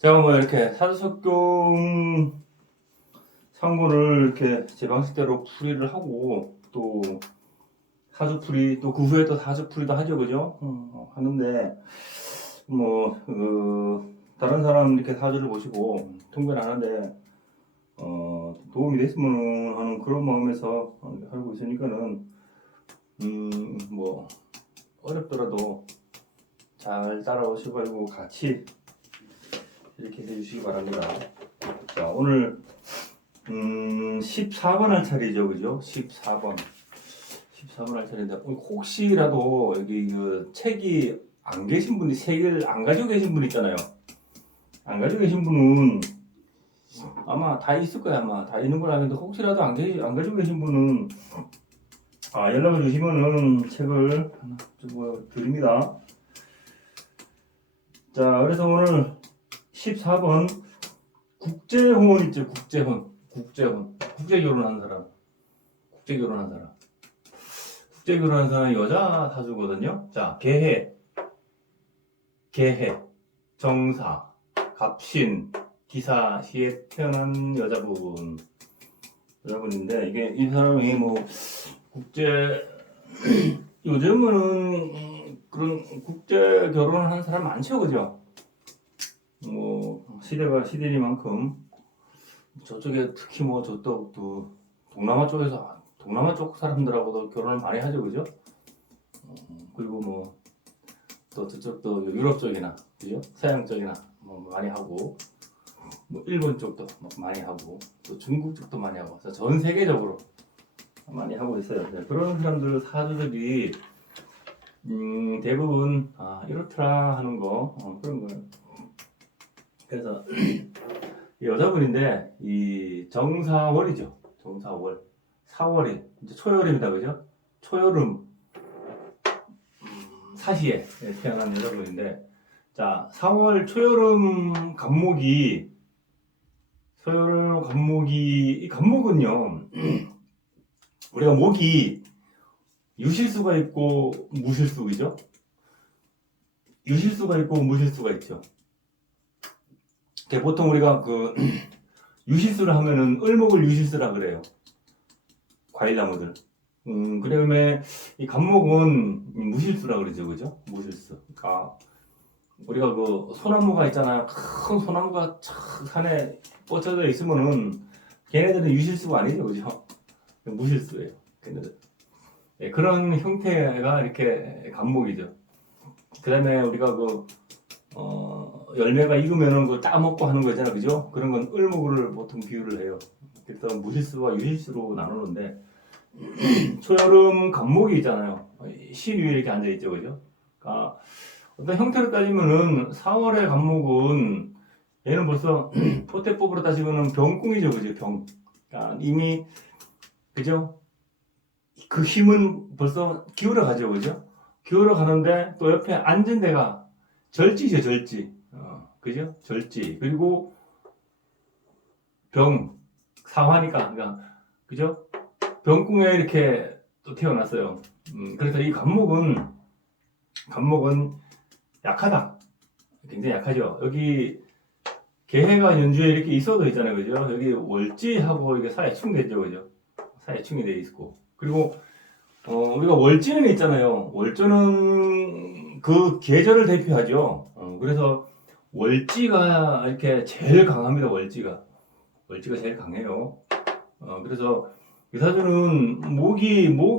제가 뭐 이렇게 사주석경 상고를 이렇게 제 방식대로 풀이를 하고 또 사주풀이 또 그 후에 또 사주풀이도 하죠, 그죠? 하는데 뭐 다른 사람 이렇게 사주를 보시고 통변을 하는데 도움이 됐으면 하는 그런 마음에서 하고 있으니까는 뭐 어렵더라도 잘 따라오시고 가지고 같이 이렇게 해주시기 바랍니다. 자, 오늘 14번 할 차례죠, 그죠? 14번 할 차례인데 혹시라도 여기 그 책이 안 계신 분이 책을 안 가지고 계신 분 있잖아요. 안 가지고 계신 분은 아마 다 있을 거야. 아마 다 있는 걸 아는데 혹시라도 안 가지고 계신 분은 연락을 주시면은 책을 하나 좀 드립니다. 자, 그래서 오늘 14번 국제혼 있죠. 국제혼 국제 결혼한 사람 여자 사주거든요. 자, 개해 정사 갑신 기사시에 태어난 여자분인데 이게 이 사람이 뭐 국제 요즘은 그런 국제 결혼을 하는 사람 많죠, 그죠? 뭐 시대가 시대니만큼 저쪽에 특히 뭐 저쪽 동남아 쪽 사람들하고도 결혼을 많이 하죠, 그죠? 그리고 뭐 또 저쪽도 유럽 쪽이나 그죠? 서양 쪽이나 뭐 많이 하고 뭐 일본 쪽도 많이 하고 또 중국 쪽도 많이 하고 전 세계적으로 많이 하고 있어요. 네, 그런 사람들 사주들이 대부분 이렇더라 하는 거 그런 거예요. 그래서 여자분인데 이 정사월이죠. 정사월 4월이 이제 초여름이다, 그죠? 초여름 사시에 태어난 여자분인데, 자, 4월 초여름 간목이 이 간목은요 우리가 목이 유실수가 있고 무실수, 그죠? 유실수가 있고 무실수가 있죠. 보통 우리가 그 유실수를 하면은 을목을 유실수라 그래요. 과일나무들. 그다음에 이 간목은 무실수라 그러죠, 그죠? 무실수. 그러니까 우리가 그 소나무가 있잖아요. 큰 소나무가 촥 산에 뻗쳐져 있으면은 걔네들은 유실수가 아니죠, 그죠? 무실수예요, 걔네들. 네, 그런 형태가 이렇게 간목이죠. 그다음에 우리가 열매가 익으면은 그 따먹고 하는 거 있잖아, 그죠? 그런 건 을목을 보통 비유를 해요. 그래서 무실수와 유실수로 나누는데 초여름 간목이 있잖아요. 실 위에 이렇게 앉아 있죠, 그죠? 그러니까 어떤 형태로 따지면은 4월의 간목은 얘는 벌써 포태법으로 따지면은 병궁이죠, 그죠? 병. 그러니까 이미 그죠? 그 힘은 벌써 기울어 가죠, 그죠? 기울어 가는데 또 옆에 앉은 데가 절지죠, 절지. 그죠? 절지. 그리고 병, 사화니까, 그러니까, 그죠? 병궁에 이렇게 또 태어났어요. 그래서 이 간목은 약하다. 굉장히 약하죠. 여기 개해가 연주에 이렇게 있어도 있잖아요, 그죠? 여기 월지하고 이게 사이충 됐죠, 그죠? 사이충이 돼 있고. 그리고 우리가 월지는 있잖아요. 월조는 그 계절을 대표하죠. 그래서 월지가 이렇게 제일 강합니다. 월지가 제일 강해요. 그래서 이 사주는 목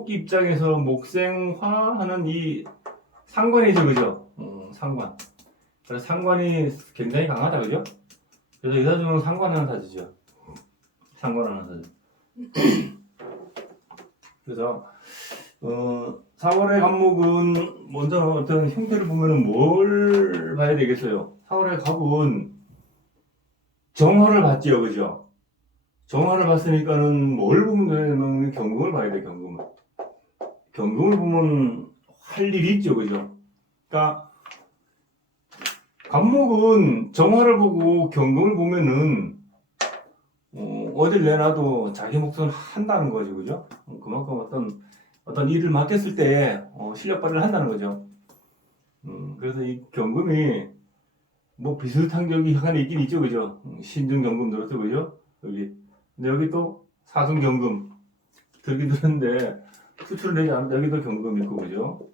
입장에서 목생화하는 이 상관이죠, 그죠? 상관. 그래서 상관이 굉장히 강하다, 그죠? 그래서 이 사주는 상관하는 사주죠. 상관하는 사주. 그래서 4월의 간목은 먼저 어떤 형태를 보면은 뭘 봐야 되겠어요? 4월의 갑은 정화를 봤지요, 그죠? 정화를 봤으니까는 뭘 보면 되냐면 경금을 봐야 돼, 경금을. 경금을 보면 할 일이 있죠, 그죠? 그러니까 간목은 정화를 보고 경금을 보면은 어딜 내놔도 자기 몫은 한다는 거죠, 그죠? 그만큼 어떤 일을 맡겼을 때 실력 발휘를 한다는 거죠. 그래서 이 경금이 뭐 비슷한 격이 약간 있긴 있죠, 그죠? 신중경금 들었죠, 그죠? 여기. 근데 여기 또 사중경금 들긴 들었는데 수출을 내지 않는다. 여기도 경금 있고, 그죠?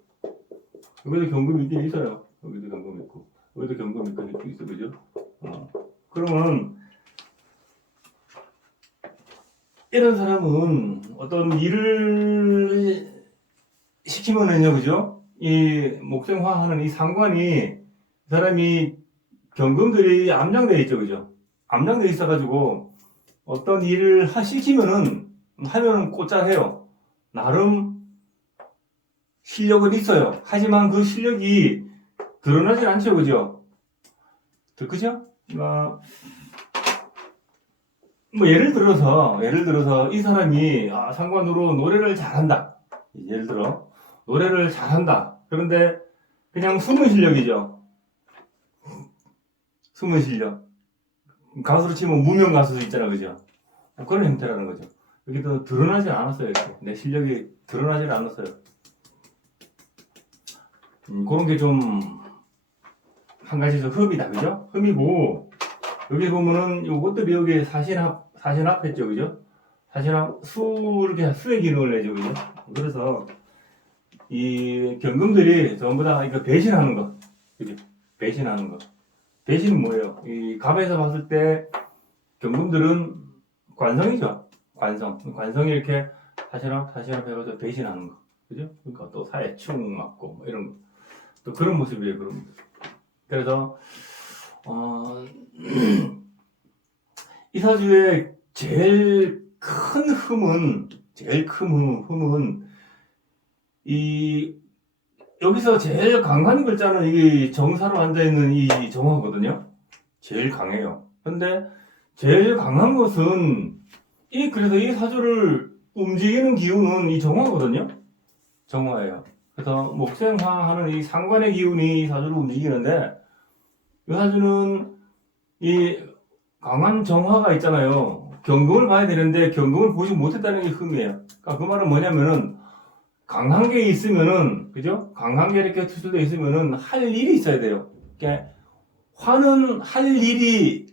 여기도 경금 있긴 있어요. 여기도 경금 있고, 여기도 경금 있고 있어, 그죠? 그러면 이런 사람은 어떤 일을 시키면은요, 그죠? 이 목생화하는 이 상관이 사람이 경금들이 암장돼 있죠, 그죠? 암장돼 있어가지고 어떤 일을 시키면은 하면은 곧잘 해요. 나름 실력은 있어요. 하지만 그 실력이 드러나질 않죠, 그죠? 그죠? 뭐 예를 들어서 이 사람이 상관으로 노래를 잘한다. 예를 들어 노래를 잘한다. 그런데 그냥 숨은 실력이죠. 숨은 실력. 가수로 치면 무명 가수도 있잖아, 그죠? 그런 형태라는 거죠. 여기도 드러나질 않았어요. 이렇게. 내 실력이 드러나질 않았어요. 그런 게 좀 한 가지 더 흠이다, 그죠? 흠이고 여기 보면은 요것들이 여기 사신합 했죠, 그죠? 사신합 이렇게 수의 기능을 내죠, 그죠? 그래서 이 경금들이 전부 다 이거 배신하는 거, 그죠? 배신하는 거. 배신은 뭐예요? 이 갑에서 봤을 때 경금들은 관성이죠. 관성이 이렇게 사신합 해가지고 배신하는 거, 그죠? 그러니까 또 사회충 맞고 뭐 이런 거. 또 그런 모습이에요, 그런 모습. 그래서 이 사주의 제일 큰 흠은 이 여기서 제일 강한 글자는 이 정사로 앉아 있는 이 정화거든요. 제일 강해요. 근데 제일 강한 것은 그래서 이 사주를 움직이는 기운은 이 정화거든요. 정화예요. 그래서 목생화하는 이 상관의 기운이 이 사주를 움직이는데 이 사주는 이 강한 정화가 있잖아요. 경금을 봐야 되는데 경금을 보지 못했다는 게 흠이에요. 그러니까 그 말은 뭐냐면은 강한 게 있으면은, 그죠? 강한 게 이렇게 투수되어 있으면은 할 일이 있어야 돼요. 그러니까 화는 할 일이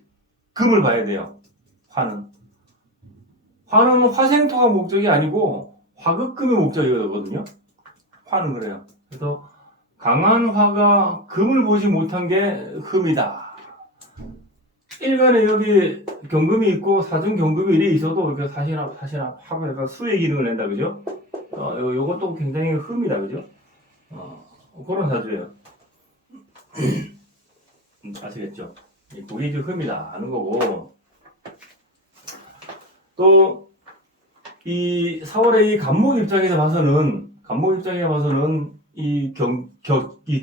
금을 봐야 돼요. 화는 화생토가 목적이 아니고 화극금이 목적이거든요. 화는 그래요. 그래서 강한 화가 금을 보지 못한 게 흠이다. 일간에 여기 경금이 있고 사중 경금이 이래 있어도 이렇게 사신합 하고 약간 수의 기능을 낸다, 그죠? 요것도 굉장히 흠이다, 그죠? 그런 사주예요. 아시겠죠? 그게 이제 흠이다 하는 거고, 또 이 4월의 이 간목 입장에서 봐서는 이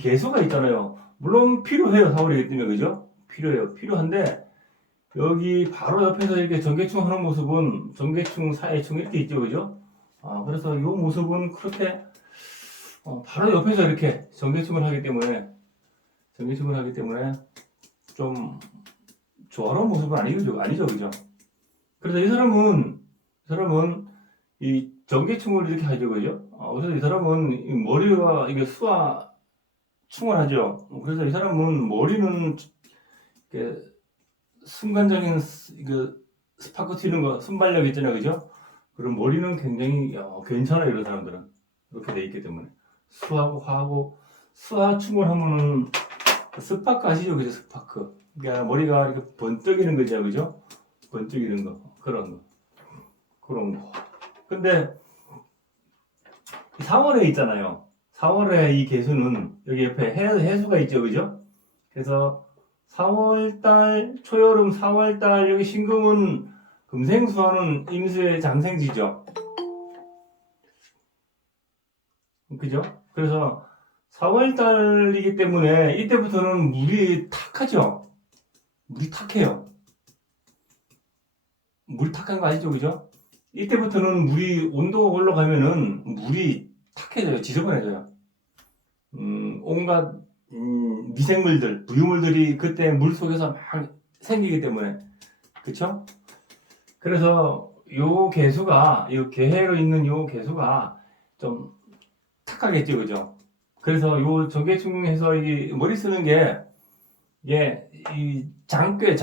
개수가 있잖아요. 물론 필요해요, 4월이기 때문에, 그죠? 필요한데 여기 바로 옆에서 이렇게 전개충 하는 모습은 전개충, 사회충 이렇게 있죠, 그죠? 그래서 이 모습은 그렇게 바로 옆에서 이렇게 전개충을 하기 때문에 좀 조화로운 모습은 아니죠, 그죠? 그래서 이 사람은 이 전개충을 이렇게 하죠, 그죠? 그래서 이 사람은 이 머리가 이게 수화충을 하죠. 그래서 이 사람은 머리는 이렇게 순간적인 스파크 튀는 거, 순발력 있잖아요, 그죠? 그럼 머리는 굉장히 괜찮아요, 이런 사람들은. 이렇게 돼 있기 때문에. 수하고 화하고, 수화충을 하면은 스파크 아시죠, 그죠? 스파크. 그러니까 머리가 이렇게 번뜩이는 거죠, 그죠? 번뜩이는 거. 그런 거. 근데 4월에 있잖아요. 4월에 이 개수는 여기 옆에 해수가 있죠, 그죠? 그래서 4월달, 초여름 4월달, 여기 신금은 금생수화는 임수의 장생지죠. 그죠? 그래서 4월달이기 때문에 이때부터는 물이 탁하죠? 물이 탁해요. 물이 탁한 거 아시죠? 그죠? 이때부터는 물이 온도가 올라가면은 물이 탁해져요. 지저분해져요. 온갖 미생물들, 부유물들이 그때 물 속에서 막 생기기 때문에, 그쵸? 그래서 요 개해로 있는 요 개수가 좀 탁하겠죠, 그죠? 그래서 요 전개충에서 이 머리 쓰는 게 이게 이 장괴.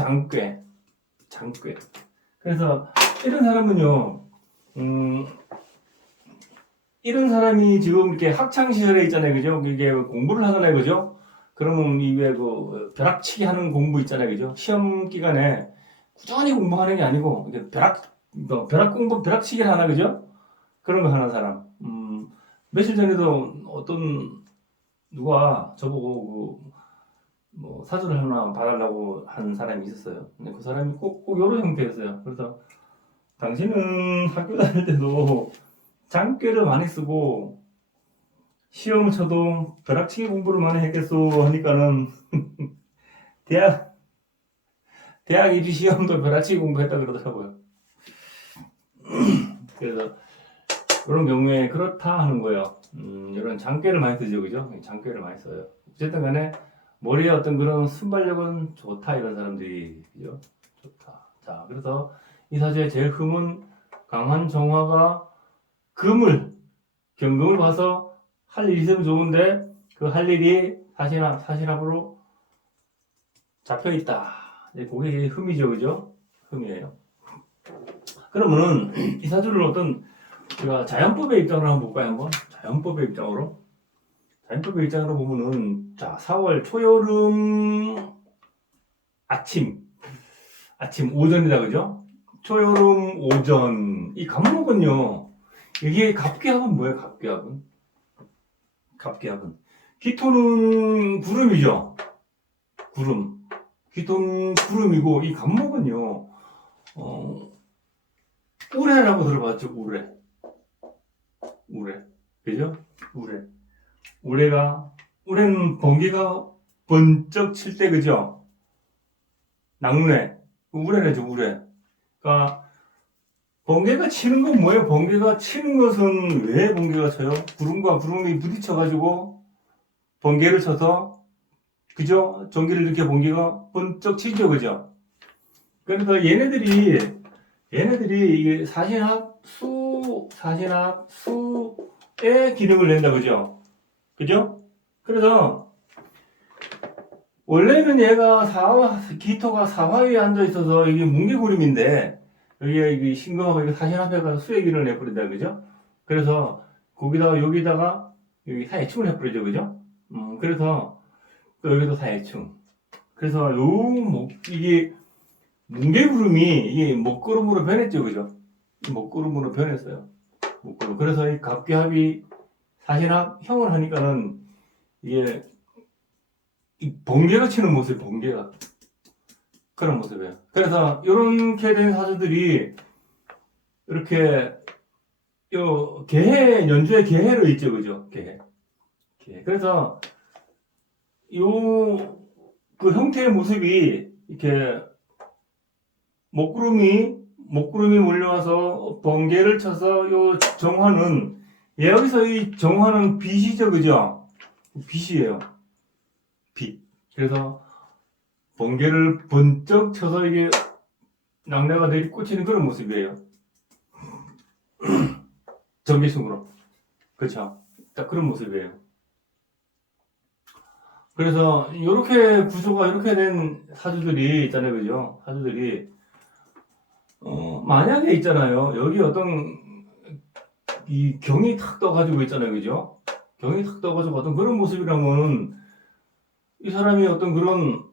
그래서 이런 사람은요, 이런 사람이 지금 이렇게 학창 시절에 있잖아요, 그죠? 이게 공부를 하잖아요, 그죠? 그러면 이게 그 벼락치기 하는 공부 있잖아요, 그죠? 시험 기간에 꾸준히 공부하는 게 아니고 이게 벼락 공부, 벼락치기를 하나, 그죠? 그런 거 하는 사람. 며칠 전에도 어떤 누가 저보고 뭐 사주를 하나 봐달라고 한 사람이 있었어요. 근데 그 사람이 꼭 이런 형태였어요. 그래서 당신은 학교 다닐 때도 장꾀를 많이 쓰고 시험을 쳐도 벼락치기 공부를 많이 했겠소 하니까는 대학 입시 시험도 벼락치기 공부했다 그러더라고요. 그래서 그런 경우에 그렇다 하는 거예요. 이런 장꾀를 많이 쓰죠, 그죠? 장꾀를 많이 써요. 어쨌든 간에 머리에 어떤 그런 순발력은 좋다, 이런 사람들이, 그죠? 좋다. 자, 그래서 이 사주의 제일 흠은 강한 정화가 경금을 봐서 할 일이 있으면 좋은데 그 할 일이 사실합으로 잡혀 있다. 그게 흠이죠, 그죠? 흠이에요. 그러면은 이 사주를 어떤 우리가 자연법의 입장으로 한번 볼까요, 한번? 자연법의 입장으로 보면은, 자, 4월 초여름 아침 오전이다, 그죠? 초여름 오전. 이 갑목은요, 이게 갑기합은 뭐예요, 갑기합은 기토는 구름이죠. 기토는 구름이고, 이 갑목은요, 우레라고 들어봤죠, 우레. 그죠? 우레는 번개가 번쩍 칠 때, 그죠? 낙뢰. 우레죠, 우레. 그러니까, 번개가 치는 건 뭐예요? 번개가 치는 것은 왜 번개가 쳐요? 구름과 구름이 부딪혀가지고, 번개를 쳐서, 그죠? 전기를 이렇게 번개가 번쩍 치죠, 그죠? 그러니까 얘네들이 이게 사신합수의 기능을 낸다, 그죠? 그래서 원래는 얘가 기토가 사화위에 앉아 있어서 이게 뭉게구름인데 여기가 이게 신금하고 이게 사신합에 가서 수의 기능을 내버린다, 그죠? 그래서 여기다가 여기 사해충을 해버리죠, 그죠? 그래서 또 여기도 사해충. 그래서 이게 뭉게구름이 이게 먹구름으로 변했죠, 그죠? 먹구름으로 변했어요. 그래서 이 갑기합이 사신합형을 하니까는 이게 이 번개가 치는 모습, 번개가 그런 모습이에요. 그래서 이렇게 된 사주들이 이렇게 연주의 개해로 있죠, 그죠? 개해. 그래서 그 형태의 모습이 이렇게 먹구름이 몰려와서 번개를 쳐서 정화는 여기서 이 정화는 빛이죠, 그죠? 빛이에요. 빛. 그래서 번개를 번쩍 쳐서 이게 낙뢰가 내리꽂히는 그런 모습이에요. 전기승으로. 그렇죠. 딱 그런 모습이에요. 그래서 이렇게 구조가 이렇게 된 사주들이 있잖아요, 그죠? 사주들이 만약에 있잖아요. 여기 어떤 이 경이 탁 떠가지고 있잖아요, 그죠? 경이 탁 떠가지고 어떤 그런 모습이라면 이 사람이 어떤 그런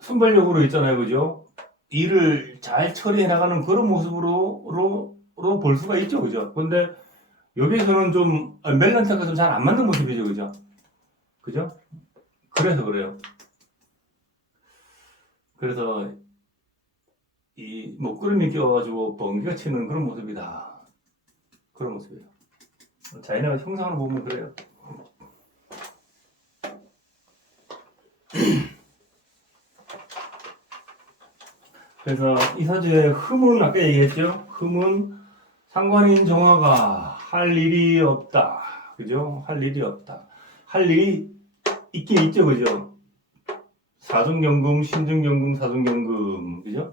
순발력으로 있잖아요, 그죠? 일을 잘 처리해 나가는 그런 모습으로 볼 수가 있죠, 그죠? 근데 여기서는 좀 멜란타가 좀 잘 안 맞는 모습이죠, 그죠? 그래서 그래요. 그래서 이 먹구름이 끼워가지고 번개가 치는 그런 모습이다. 그런 모습이에요. 자연의 형상으로 보면 그래요. 그래서 이 사주의 흠은 아까 얘기했죠. 흠은 상관인 정화가 할 일이 없다. 그죠? 할 일이 없다. 할 일이 있긴 있죠, 그죠? 사중경금, 신중경금, 사중경금, 그죠?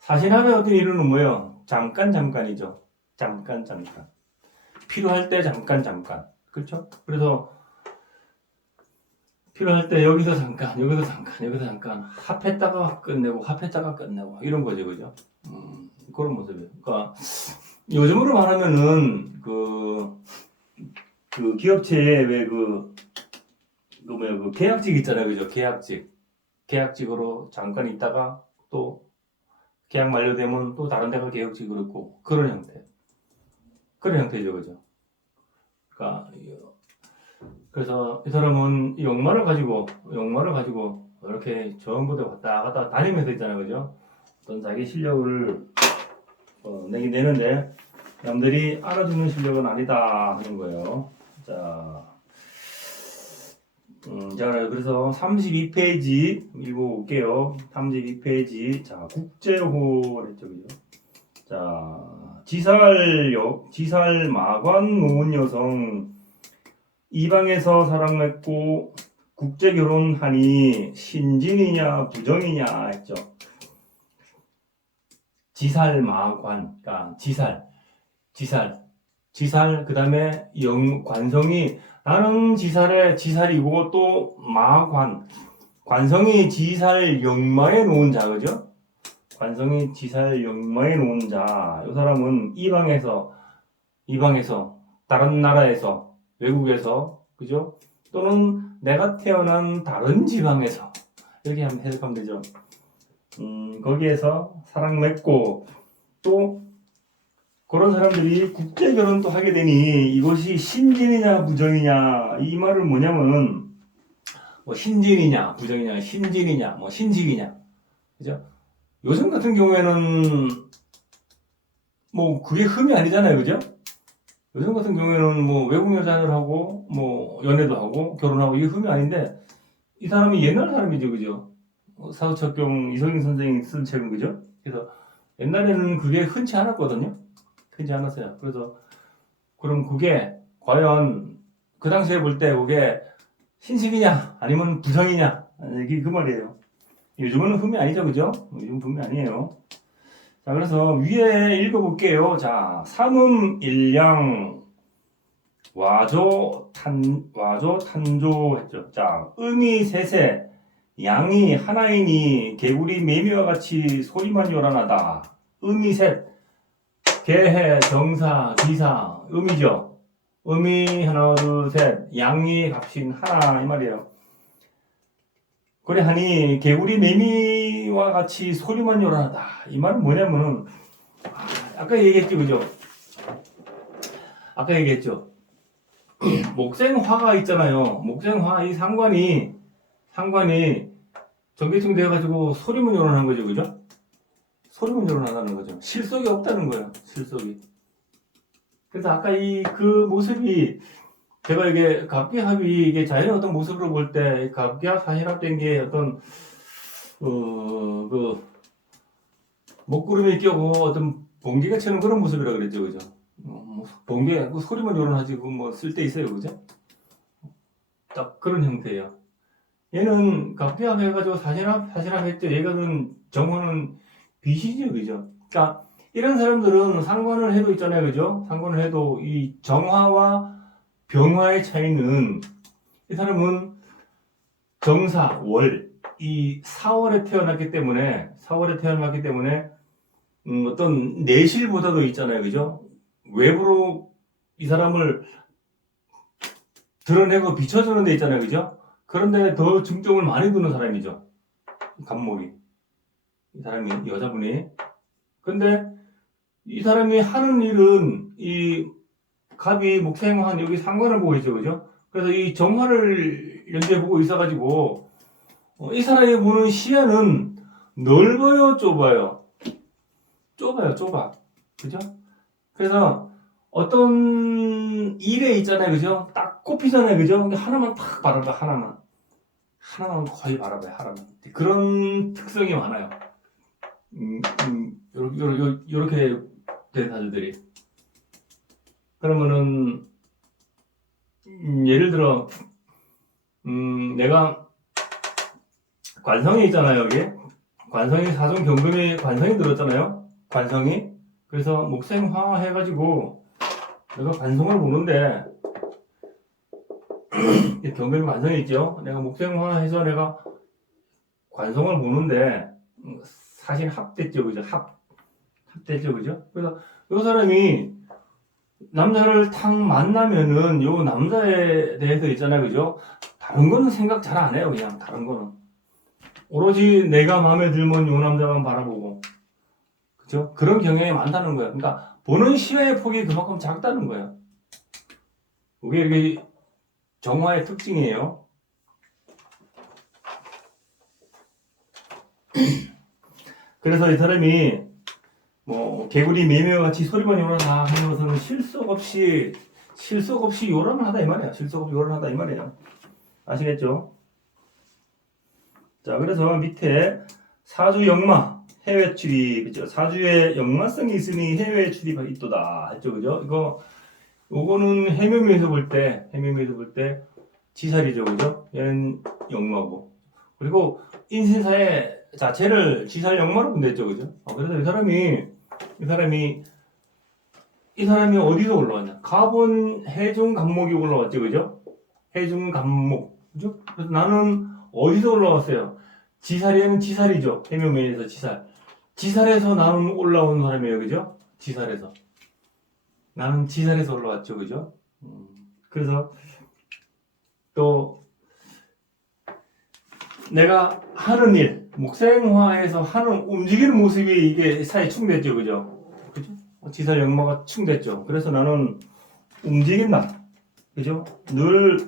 사신합의 어떤 이유는 뭐예요? 잠깐이죠. 잠깐. 필요할 때 잠깐. 그렇죠? 그래서 필요할 때 여기서 잠깐, 여기서 잠깐, 여기서 잠깐 합했다가 끝내고 합했다가 끝내고 이런 거죠, 그죠? 그런 모습이에요. 그러니까 요즘으로 말하면은 그 기업체에 그 뭐야 그 계약직 있잖아요, 그죠? 계약직으로 잠깐 있다가 또 계약 만료되면 또 다른 데가 계약직으로 있고 그런 형태죠, 그죠? 그러니까 그래서 이 사람은 욕망을 가지고 이렇게 전부 다 왔다 갔다 다니면서 있잖아요, 그죠? 어떤 자기 실력을 내긴 내는데 남들이 알아주는 실력은 아니다 하는 거예요. 자, 자 그래서 32페이지 읽어볼게요. 32페이지. 자, 국제호를 했죠, 그죠? 자, 지살마관 놓은 여성 이방에서 사랑 맺고 국제 결혼하니 신진이냐 부정이냐 했죠. 지살마관, 그러니까 지살 그 다음에 관성이 나는 지살이고 또 관성이 지살 영마에 놓은 자, 그죠? 관성이 지살 영마에 놓은 자, 이 사람은 이방에서 다른 나라에서 외국에서, 그죠? 또는 내가 태어난 다른 지방에서 이렇게 하면 해석하면 되죠. 거기에서 사랑 맺고 또 그런 사람들이 국제 결혼도 하게 되니 이것이 신진이냐 부정이냐, 이 말은 뭐냐면 뭐 신진이냐 부정이냐, 신진이냐 뭐 신직이냐, 그죠? 요즘 같은 경우에는 뭐 그게 흠이 아니잖아요, 그죠? 요즘 같은 경우에는 뭐 외국 여자를 하고 뭐 연애도 하고 결혼하고 이게 흠이 아닌데 이 사람이 옛날 사람이죠, 그죠? 사후척경 이성인 선생이 쓴 책은, 그죠? 그래서 옛날에는 그게 흔치 않았거든요. 흔치 않았어요. 그래서 그럼 그게 과연 그 당시에 볼 때 그게 신식이냐 아니면 부정이냐, 이게 그 말이에요. 요즘은 흠이 아니죠, 그죠? 요즘 흠이 아니에요. 자, 그래서 위에 읽어볼게요. 자, 삼음일량 와조 탄조 했죠. 자, 음이 셋에 양이 하나이니 개구리 매미와 같이 소리만 요란하다. 음이 셋, 개해 정사 기사 음이죠. 음이 하나 둘 셋, 양이 값인 하나, 이 말이에요. 그래 하니 개구리 매미와 같이 소리만 요란하다. 이 말은 뭐냐면은 아까 얘기했죠, 그죠? 아까 얘기했죠. 목생화가 있잖아요. 목생화 이 상관이 전기층 돼가지고 소리문 요란한 거죠, 그죠? 소리문 요란하다는 거죠. 실속이 없다는 거예요. 실속이. 그래서 아까 그 모습이 제가 이게 갑기합이 이게 자연의 어떤 모습으로 볼 때 갑기합 사실합된 게 어떤 그 먹구름이 끼고 어떤 번개가 치는 그런 모습이라 그랬죠, 그죠? 뭐 번개 그 소리만 요란하지 뭐 쓸 데 있어요, 그죠? 딱 그런 형태예요. 얘는 갑기합 해가지고 사실합 했죠. 얘가는 정화는 빛이죠, 그죠? 그러니까 이런 사람들은 상관을 해도 있잖아요, 그죠? 상관을 해도 이 정화와 병화의 차이는 이 사람은 정사, 월, 이 4월에 태어났기 때문에 어떤 내실보다도 있잖아요, 그죠? 외부로 이 사람을 드러내고 비춰주는 데 있잖아요, 그죠? 그런데 더 중점을 많이 두는 사람이죠. 갑목이. 이 사람이, 여자분이. 근데 이 사람이 하는 일은 이 갑이 목생한 여기 상관을 보고 있죠, 그죠? 그래서 이 정화를 연주해 보고 있어가지고 이 사람이 보는 시야는 넓어요, 좁아요? 좁아, 그죠? 그래서 어떤 일에 있잖아요, 그죠? 딱 꼽히잖아요, 그죠? 근데 하나만 딱 바라봐, 하나만 거의 바라봐요, 하나만. 그런 특성이 많아요. 요렇게 된 사주들이. 그러면은 예를 들어 내가 관성이 있잖아요, 여기. 관성이 사존 경금이 관성이 들었잖아요. 관성이. 그래서 목생화 해가지고 내가 관성을 보는데 경금이 관성이 있죠. 내가 목생화해서 내가 관성을 보는데 사실 합됐죠, 그죠? 합됐죠, 그죠? 그래서 이 사람이 남자를 탁 만나면은 요 남자에 대해서 있잖아요, 그죠? 다른 거는 생각 잘 안 해요, 그냥 다른 거는 오로지 내가 마음에 들면 요 남자만 바라보고, 그죠? 그런 경향이 많다는 거예요. 그러니까 보는 시야의 폭이 그만큼 작다는 거예요. 그게 이렇게 정화의 특징이에요. 그래서 이 사람이 뭐 개구리 매매와 같이 소리만 요란하다 하는 것은 실속 없이 요란을 하다 이 말이야. 실속 없이 요란을 하다 이 말이에요. 아시겠죠? 자, 그래서 밑에 사주 역마 해외 출입, 그죠? 사주에 역마성이 있으니 해외 출입이 있도다 했죠, 그죠? 요거는 해묘미에서 볼 때 지살이죠, 그죠? 얘는 역마고, 그리고 인신사의 자체를 지살 역마로 분대했죠, 그죠? 그래서 이 사람이 어디서 올라왔냐? 가본 해중 간목이 올라왔죠, 그죠? 해중 간목, 그죠? 그래서 나는 어디서 올라왔어요? 지살에는 지살이죠. 해묘면에서 지살. 지살에서 나는 올라온 사람이에요, 그죠? 지살에서. 나는 지살에서 올라왔죠, 그죠? 그래서 또 내가 하는 일, 목생화에서 하는 움직이는 모습이 이게 사이에 충됐죠, 그죠? 그죠? 지살 역마가 충됐죠. 그래서 나는 움직인다, 그죠? 늘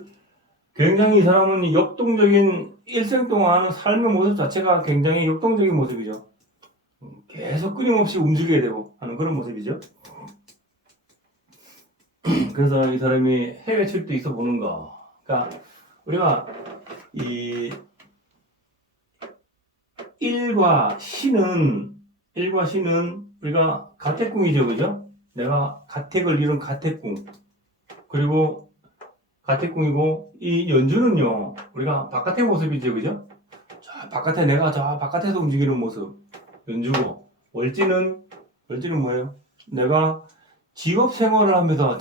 굉장히 이 사람은 역동적인 일생 동안 하는 삶의 모습 자체가 굉장히 역동적인 모습이죠. 계속 끊임없이 움직여야 되고 하는 그런 모습이죠. 그래서 이 사람이 해외 출입도 있어 보는 거. 그러니까 우리가 이 일과 신은 우리가 가택궁이죠, 그죠? 내가 가택을 이룬 가택궁, 그리고 가택궁이고, 이 연주는요 우리가 바깥의 모습이죠, 그죠? 내가 저 바깥에서 움직이는 모습 연주고, 월지는 뭐예요? 내가 직업 생활을 하면서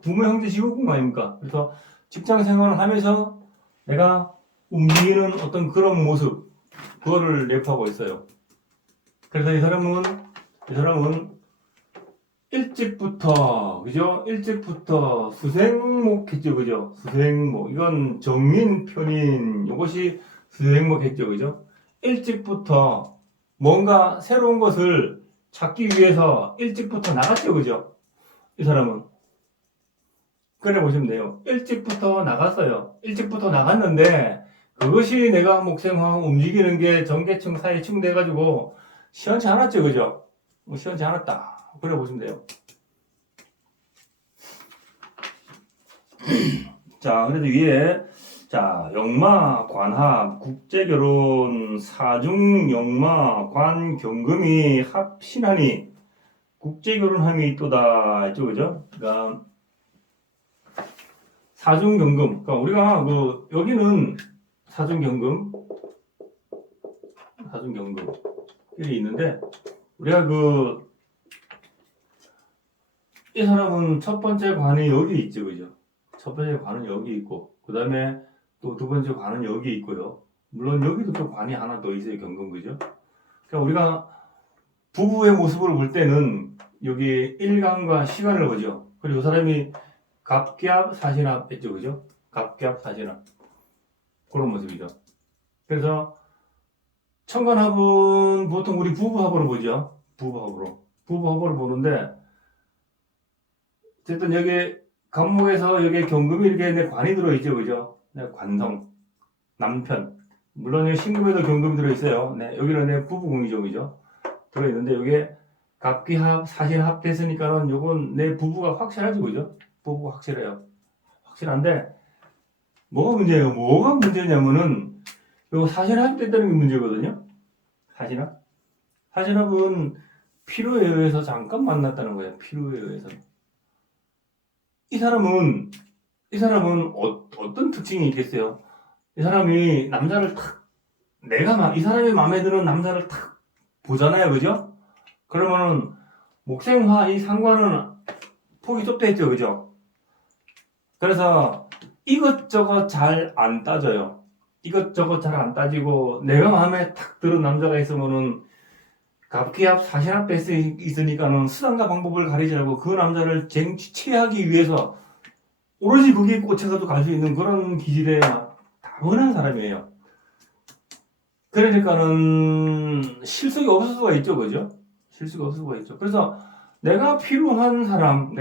부모 형제 직업궁 아닙니까? 그래서 직장 생활을 하면서 내가 움직이는 어떤 그런 모습, 그거를 내포하고 있어요. 그래서 이 사람은 일찍부터 수생목했죠, 그죠? 수생목, 이건 정인 편인, 이것이 수생목했죠, 그죠? 일찍부터 뭔가 새로운 것을 찾기 위해서 일찍부터 나갔죠, 그죠? 이 사람은. 그래 보시면 돼요. 일찍부터 나갔어요. 일찍부터 나갔는데 그것이 내가 목생황 움직이는 게 정계층 사이층 돼가지고 시원치 않았죠, 그죠? 시원치 않았다. 그래 보시면 돼요. 자, 그래서 위에 역마, 관합, 국제결혼, 사중, 역마, 관, 경금이 합신하니 국제결혼함이 있도다 했죠, 그죠? 그러니까 사중경금, 그러니까 우리가 여기는 사중경금 이게 있는데, 우리가 이 사람은 첫 번째 관이 여기 있죠, 그죠? 첫 번째 관은 여기 있고, 그 다음에 또 두 번째 관은 여기 있고요. 물론 여기도 또 관이 하나 더 있어요, 경금, 그죠? 그러니까 우리가 부부의 모습을 볼 때는 여기 일간과 시간을 보죠. 그리고 이 사람이 갑기합, 사신합 했죠, 그죠? 갑기합, 사신합. 그런 모습이죠. 그래서 천간합은 보통 우리 부부합으로 보죠. 부부합으로 보는데, 어쨌든 여기 간목에서 여기 경금이 이렇게 내 관이 들어있죠, 그죠? 내 관성, 남편. 물론 여기 신금에도 경금이 들어있어요. 네, 여기는 내 부부궁이죠, 그죠? 들어있는데, 여기에 갑기합, 사신합 됐으니까는 요건 내 부부가 확실하죠, 그죠? 부부가 확실해요. 확실한데, 뭐가 문제냐면은, 요 사신합이 됐다는 게 문제거든요? 사신합은 필요에 의해서 잠깐 만났다는 거예요. 필요에 의해서. 이 사람은 어떤 특징이 있겠어요? 이 사람이 남자를 이 사람이 마음에 드는 남자를 탁 보잖아요, 그죠? 그러면은 목생화 이 상관은 폭이 좁다 했죠, 그죠? 그래서 이것저것 잘 안 따져요. 이것저것 잘 안 따지고 내가 마음에 탁 드는 남자가 있으면은 갑기합 사신합 돼 있으니까는 수단과 방법을 가리지 않고 그 남자를 쟁취하기 위해서 오로지 거기에 꽂혀서도 갈 수 있는 그런 기질에 다분한 사람이에요. 그러니까는 실속이 없을 수가 있죠, 그죠? 실속이 없을 수가 있죠. 그래서 내가 필요한 사람,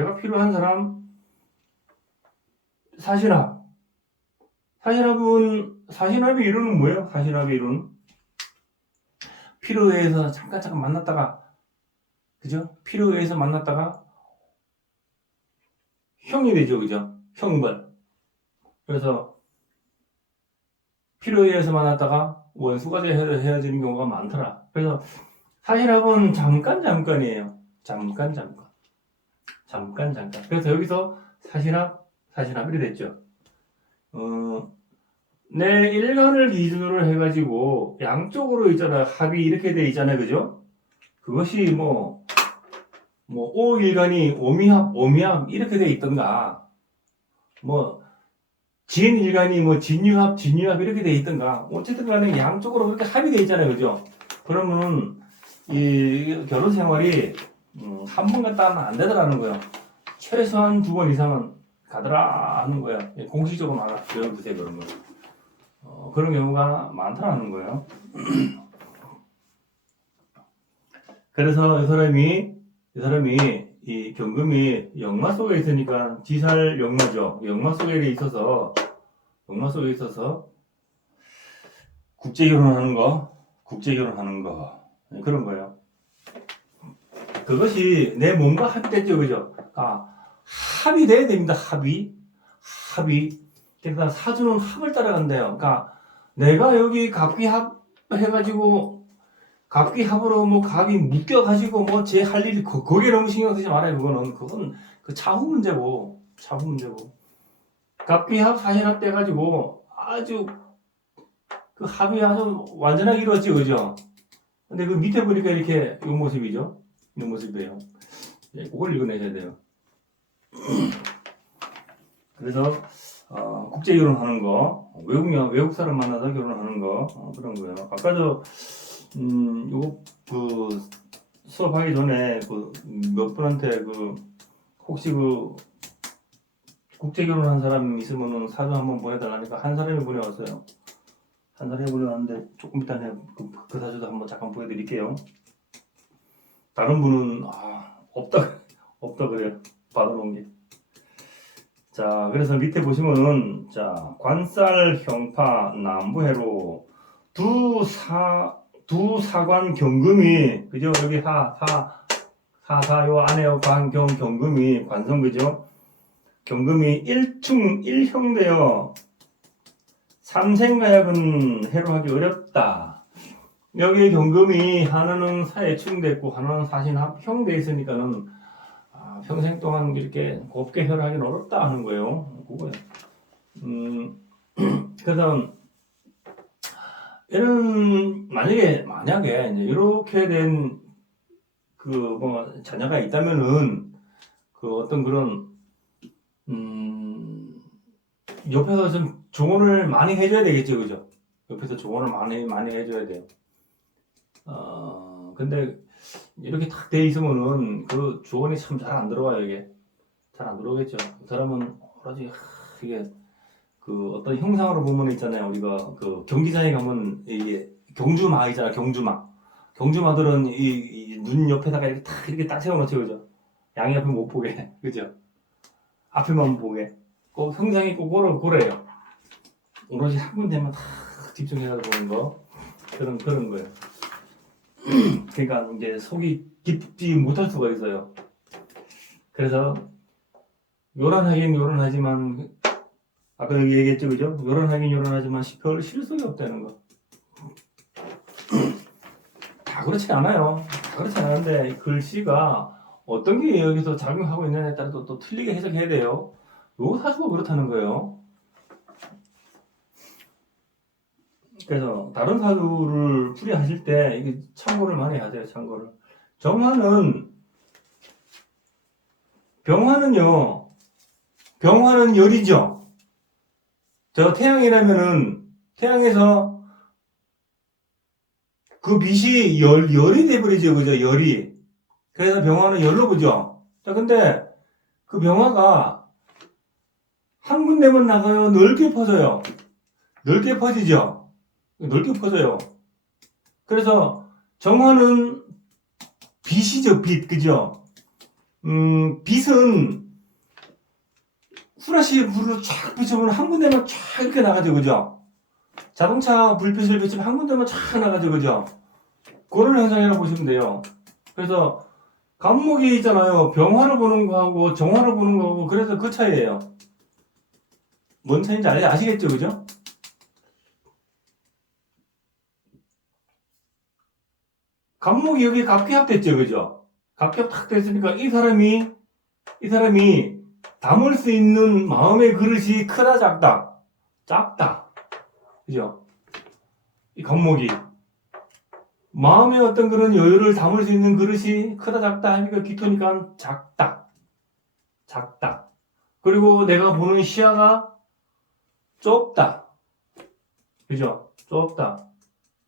사신합. 사신합의 이론은 뭐예요? 사신합의 이론은? 필요에 의해서 잠깐 만났다가, 그죠? 필요에 의해서 만났다가 형이 되죠, 그죠? 형벌. 그래서 필요에 의해서 만났다가 원수가 헤어지는 경우가 많더라. 그래서 사신합은 잠깐이에요. 잠깐. 그래서 여기서 사신합 이렇게 됐죠. 내 일간을 기준으로 해가지고 양쪽으로 있잖아요. 합이 이렇게 돼 있잖아요. 그죠? 그것이 뭐 오일간이 오미합 이렇게 돼 있던가, 뭐 진일간이 뭐 진유합 이렇게 돼 있던가, 어쨌든 간에 양쪽으로 그렇게 합이 돼 있잖아요. 그죠? 그러면은 이 결혼 생활이 한 번 갔다 하면 안 되더라는 거예요. 최소한 2번 이상은 가더라 하는 거예요. 공식적으로 하나 배워보세요. 그런 거. 그런 경우가 많다는 거예요. 그래서 이 사람이 이 경금이 역마 속에 있으니까 지살 역마죠. 역마 속에 있어서 국제 결혼하는 거 그런 거예요. 그것이 내 몸과 합됐죠, 그죠? 합이 돼야 됩니다. 합이. 그러니까 사주는 합을 따라간대요. 그러니까 내가 여기 갑기합 해가지고 갑기합으로 뭐 갑이 묶여가지고 뭐 제 할 일이 거기에 너무 신경 쓰지 말아요. 그건 그 차후 문제고. 갑기합 사신합 돼가지고 아주 그 합이 아주 완전하게 이루어지, 그죠? 근데 그 밑에 보니까 이렇게 이 모습이죠. 이 모습이에요. 그걸 읽어내셔야 돼요. 그래서 국제 결혼하는 거, 외국 사람 만나서 결혼하는 거, 그런 거예요. 아까도 요거 그 수업하기 전에 그 몇 분한테 혹시 국제 결혼한 사람 있으면은 사주 한번 보내달라니까 한 사람이 보내왔어요. 한 사람이 보내왔는데 조금 이따 그 사주도 한번 잠깐 보여드릴게요. 다른 분은 없다 그래요. 받아놓은 게. 자, 그래서 밑에 보시면은, 자, 관살 형파 남부해로 두 사관 경금이, 그죠? 여기 요 안에 경금이 관성, 그죠? 경금이 1충 1형 되어 삼생가약은 해로하기 어렵다. 여기 경금이 하나는 사해충됐고 하나는 사신합형 돼 있으니까는 평생 동안 이렇게 곱게 혈하기는 어렵다 하는 거예요. 그거예요. 그래서 얘는 만약에 이제 이렇게 된 자녀가 있다면은 어떤 그런 옆에서 좀 조언을 많이 해줘야 되겠죠, 그죠? 옆에서 조언을 많이 해줘야 돼요. 근데 이렇게 딱 돼 있으면은 그 조언이 참 잘 안 들어와요. 이게 잘 안 들어오겠죠. 그 사람은 오로지 이게 어떤 형상으로 보면 있잖아요. 우리가 경기장에 가면 이게 경주마이잖아. 경주마들은 이 눈 옆에다가 이렇게 딱 세워놓죠, 그죠? 양이 앞에 못 보게, 그죠? 앞에만 보게. 꼭 형상이 꼭 그래요. 오로지 한 군데만 딱 집중해서 보는 거 그런 거예요. 그러니까 이제 속이 깊지 못할 수가 있어요. 그래서 요란하지만 아까 여기 얘기했죠, 그죠? 요란하지만 별 실속이 없다는 거. 다 그렇지 않아요. 다 그렇지 않은데 글씨가 어떤 게 여기서 작용하고 있느냐에 따라 또 틀리게 해석해야 돼요. 요 사주가 그렇다는 거예요. 그래서 다른 사주를 풀이하실 때 이게 참고를 많이 하세요. 참고를. 병화는 열이죠. 저 태양이라면은 태양에서 그 빛이 열이 돼버리죠. 그죠? 열이. 그래서 병화는 열로 보죠. 자, 근데 그 병화가 한 군데만 나가요? 넓게 퍼져요? 넓게 퍼지죠? 넓게 퍼져요. 그래서 정화는 빛이죠, 빛. 그죠? 빛은 후라시 불을 쫙 비춰보면 한 군데만 쫙 이렇게 나가죠. 그죠? 자동차 불빛을 비추면 한 군데만 쫙 나가죠. 그죠? 그런 현상이라고 보시면 돼요. 그래서 감목이 있잖아요. 병화로 보는 거하고 정화로 보는 거하고 그래서 그 차이예요. 뭔 차이인지 아시겠죠? 그죠? 감목이 여기 갑기합 됐죠. 그죠? 갑기합 탁 됐으니까 이 사람이 담을 수 있는 마음의 그릇이 크다 작다? 작다. 그죠? 이 감목이 마음의 어떤 그런 여유를 담을 수 있는 그릇이 크다 작다 하니까 기토니까 작다. 작다. 그리고 내가 보는 시야가 좁다. 그죠? 좁다.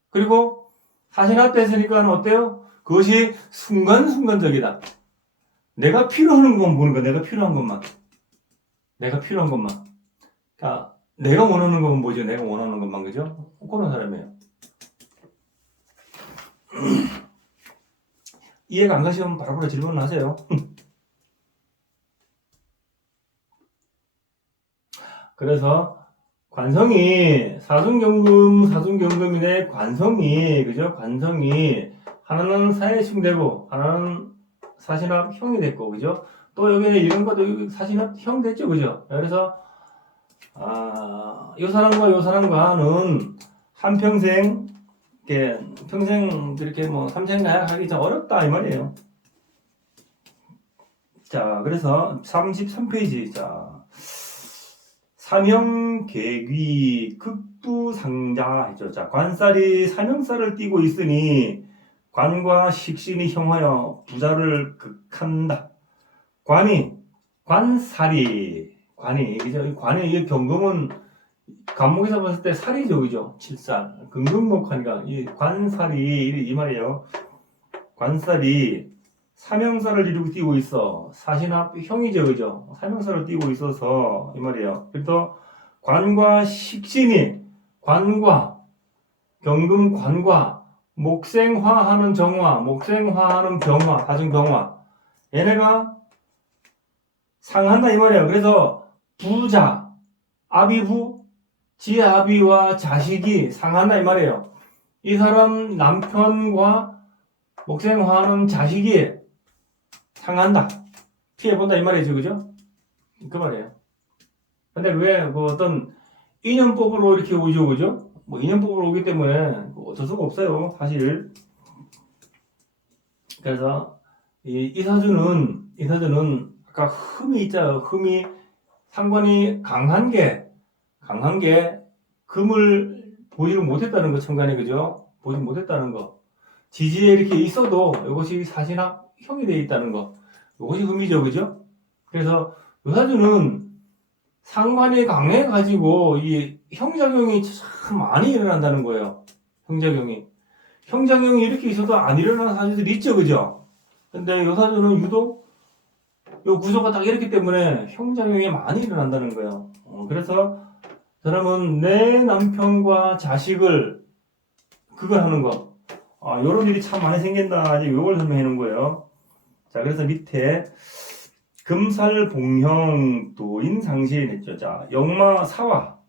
그리고 사신 앞에 있으니까 어때요? 그것이 순간순간적이다. 내가 필요한 것만 보는 거야. 내가 필요한 것만. 내가 필요한 것만. 그러니까 내가 원하는 것만 보죠. 내가 원하는 것만. 그죠? 그런 사람이에요. 이해가 안 가시면 바로바로 질문을 하세요. 그래서 관성이 사순경금인의 관성이 그죠? 관성이 하나는 사해충되고 하나는 사신합형이 됐고 그죠? 또 여기는 이런 것도 사신합형 됐죠 그죠? 그래서 이 사람과 이 사람과는 한평생 이렇게 평생 이렇게 뭐 삼생나약하기 참 어렵다 이 말이에요. 자 그래서 33페이지 자 삼형계귀 극부상자 했죠. 자, 관살이 삼형살을 띠고 있으니 관과 식신이 형하여 부자를 극한다. 관살이 그죠? 관이 이 경금은 간목에서 봤을 때 살이죠, 그죠? 칠살 금금목하니까 이 관살이 이 말이에요. 관살이 삼형살을 이루고 띄고 있어. 사신합형이죠, 그죠? 삼형살을 띄고 있어서 이 말이에요. 그래서 관과 식신이 관과 경금 관과 목생화하는 정화, 목생화하는 병화, 다중병화 얘네가 상한다 이 말이에요. 그래서 부자, 아비부, 지아비와 자식이 상한다 이 말이에요. 이 사람 남편과 목생화하는 자식이 상한다. 피해본다 이 말이죠. 그죠? 그 말이에요. 근데 왜 그 어떤 인연법으로 이렇게 오죠. 그죠? 뭐 인연법으로 오기 때문에 어쩔 수가 없어요. 사실. 그래서 이 사주는 아까 흠이 있잖아요. 흠이 상관이 강한 게 금을 보지를 못했다는 거 천간에 그죠? 보지 못했다는 거. 지지에 이렇게 있어도 이것이 사신합형이 되어 있다는 거. 이것이 흠이죠. 그죠? 그래서 이 사주는 상관이 강해가지고 이 형작용이 참 많이 일어난다는 거예요. 형작용이 이렇게 있어도 안 일어나는 사주들이 있죠. 그죠? 근데 이 사주는 유독 이 구조가 딱 이렇기 때문에 형작용이 많이 일어난다는 거예요. 그래서 사람은 내 남편과 자식을 그걸 하는 거. 요런 일이 참 많이 생긴다. 이제 요걸 설명해 놓은 거예요. 자, 그래서 밑에 금살봉형 도인상시에 냈죠. 자, 역마사화.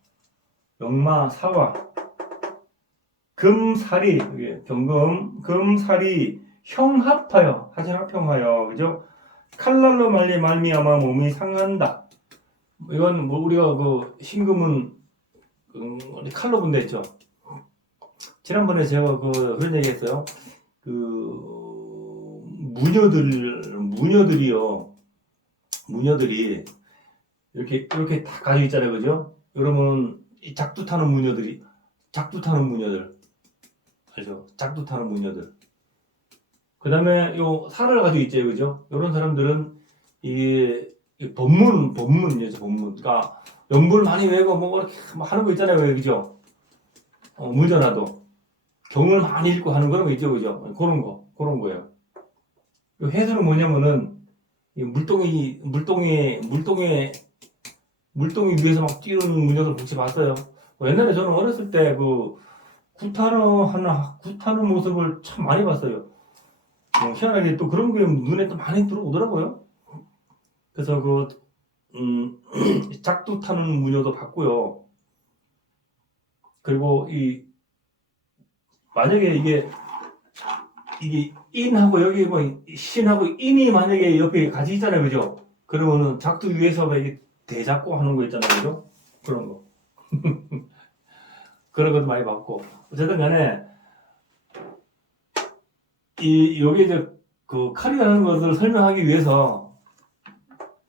금살이, 금살이 형합하여, 사진합형하여, 그죠? 칼날로 말미암아 몸이 상한다. 이건 뭐 우리가 그 신금은 칼로 분다 했죠. 지난번에 제가 그런 얘기 했어요. 무녀들이 이렇게 다 가지고 있잖아요. 그죠? 여러분, 이 작두 타는 무녀들. 알죠? 작두 타는 무녀들. 그 다음에 요 살을 가지고 있죠. 그죠? 이런 사람들은 이 법문이죠. 법문. 그러니까 연불 많이 외고 뭐 이렇게 뭐 하는 거 있잖아요, 그죠? 물전화도 경을 많이 읽고 하는 그런 거 있죠, 그죠? 그런 거예요. 해수는 뭐냐면은 이 물동이 위에서 막 뛰는 문제들 혹시 봤어요? 옛날에 저는 어렸을 때 그 구타는 모습을 참 많이 봤어요. 희한하게 또 그런 게 눈에 또 많이 들어오더라고요. 그래서 작두 타는 문효도 봤고요. 그리고 만약에 이게 인하고 여기 뭐 신하고 인이 만약에 옆에 같이 있잖아요, 그죠? 그러면은 작두 위에서 막 이게 대잡고 하는 거 있잖아요, 그죠? 그런 거. 그런 것도 많이 봤고. 어쨌든 간에, 여기 이제 그 칼이라는 것을 설명하기 위해서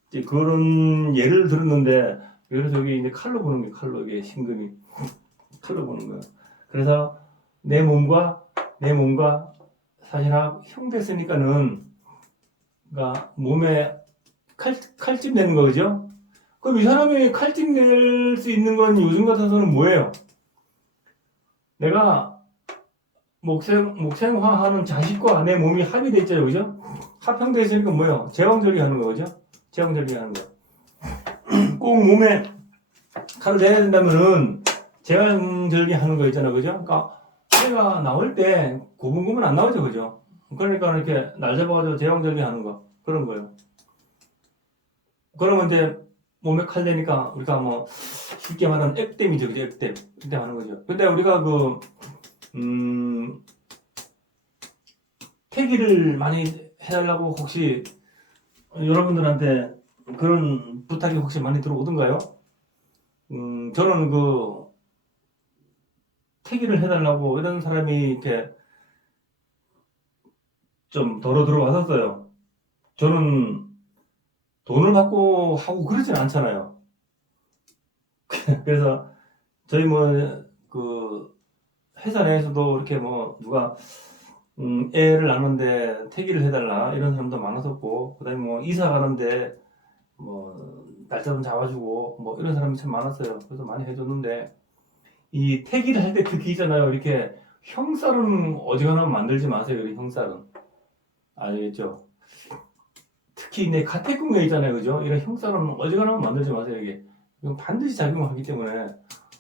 이제 그런 예를 들었는데, 그래서 여기 이제 칼로 보는 게 칼로, 이게 신금이. 칼로 보는 거예요. 그래서 내 몸과 사실 형 됐으니까는, 그러니까 몸에 칼집 내는 거죠? 그럼 이 사람이 칼집 낼 수 있는 건 요즘 같아서는 뭐예요? 내가 목생화하는 자식과 내 몸이 합이 됐죠, 그죠? 합형돼 있으니까 뭐예요? 제왕절개 하는 거죠? 제왕절개 하는 거. 꼭 몸에 칼을 대야 된다면은 제왕절개 하는 거 있잖아, 그죠? 그러니까 애가 나올 때 고분고분 안 나오죠, 그죠? 그러니까 이렇게 날 잡아가지고 제왕절개 하는 거. 그런 거예요. 그러면 이제 몸에 칼 대니까 우리가 뭐 쉽게 말하는 액땜이죠, 그죠? 액땜 하는 거죠. 근데 우리가 태기를 많이 해달라고 혹시 여러분들한테 그런 부탁이 혹시 많이 들어오던가요? 저는 태기를 해달라고 이런 사람이 이렇게 좀 덜어 들어왔었어요. 저는 돈을 받고 하고 그러진 않잖아요. 그래서 저희 회사 내에서도 이렇게 누가 애를 낳는데 태기를 해달라 이런 사람도 많았었고, 그다음에 이사 가는데 날짜 좀 잡아주고 이런 사람이 참 많았어요. 그래서 많이 해줬는데, 이 태기를 할 때 특히 있잖아요. 이렇게 형살은 어지간하면 만들지 마세요. 이 형살은. 아시겠죠? 특히 내 가택궁에 있잖아요. 그죠? 이런 형살은 어지간하면 만들지 마세요. 이건 반드시 작용하기 때문에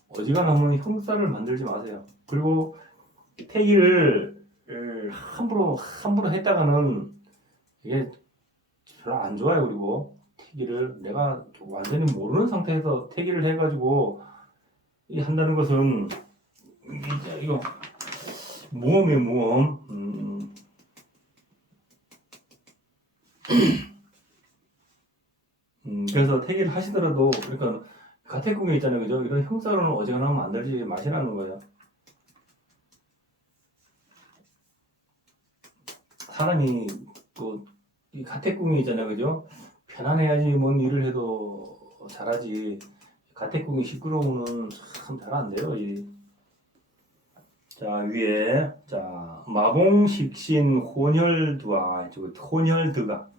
어지간하면 형살을 만들지 마세요. 그리고 태기를 함부로 했다가는 이게 별로 안 좋아요. 그리고 태기를 내가 완전히 모르는 상태에서 태기를 해가지고 한다는 것은 이거 모험이에요, 모험. 그래서 태기를 하시더라도, 그러니까 가택궁에 있잖아요, 그죠? 이런 형사로는 어지간하면 만들지 마시라는 거예요. 사람이 이 가택궁에 있잖아요, 그죠? 편안해야지 뭔 일을 해도 잘하지. 가택궁이 시끄러우면 참 잘 안 돼요. 자, 위에 마봉식신 혼혈두아, 혼혈드가,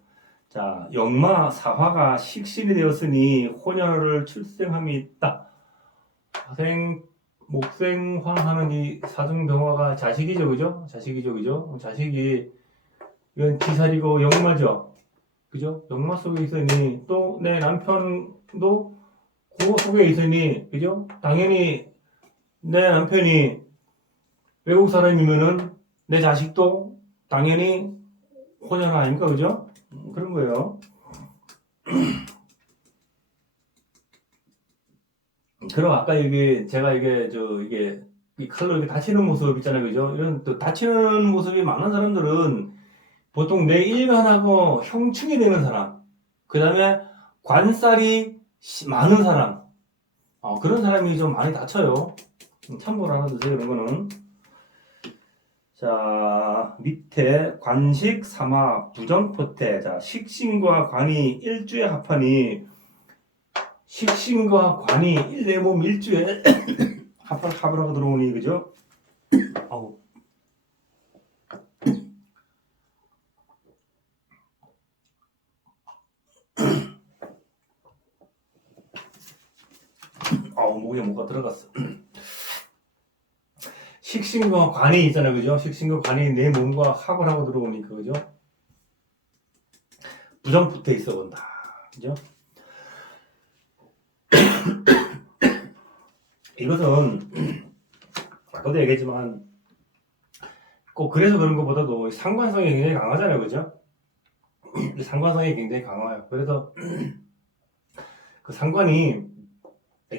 자, 영마 사화가 식신이 되었으니 혼혈을 출생함이 있다. 목생황하는 이 사중병화가 자식이죠, 그죠? 자식이 이건 지살이고 영마죠, 그죠? 영마 속에 있으니 또 내 남편도 그 속에 있으니, 그죠? 당연히 내 남편이 외국 사람이면은 내 자식도 당연히 혼혈 아닙니까, 그죠? 그런 거예요. 그럼 아까 제가 이 칼로 이렇게 다치는 모습 있잖아요, 그죠? 이런 또 다치는 모습이 많은 사람들은 보통 내 일간하고 형충이 되는 사람, 그 다음에 관살이 많은 사람, 그런 사람이 좀 많이 다쳐요. 참고로 알아두세요, 이런 거는. 자, 밑에 관식, 삼화, 부정포태. 자, 식신과 관이 일주에 합하니, 식신과 관이 내 몸 일주에 합을 하고 들어오니, 그죠? 아우. 목에 뭐가 들어갔어. 식신과 관이 있잖아요, 그죠? 식신과 관이 내 몸과 합을 하고 들어오니까, 그죠? 부정붙어 있어 본다, 그죠? 이것은 아까도 얘기했지만 꼭 그래서 그런 것보다도 상관성이 굉장히 강하잖아요, 그죠? 상관성이 굉장히 강해요. 그래서 그 상관이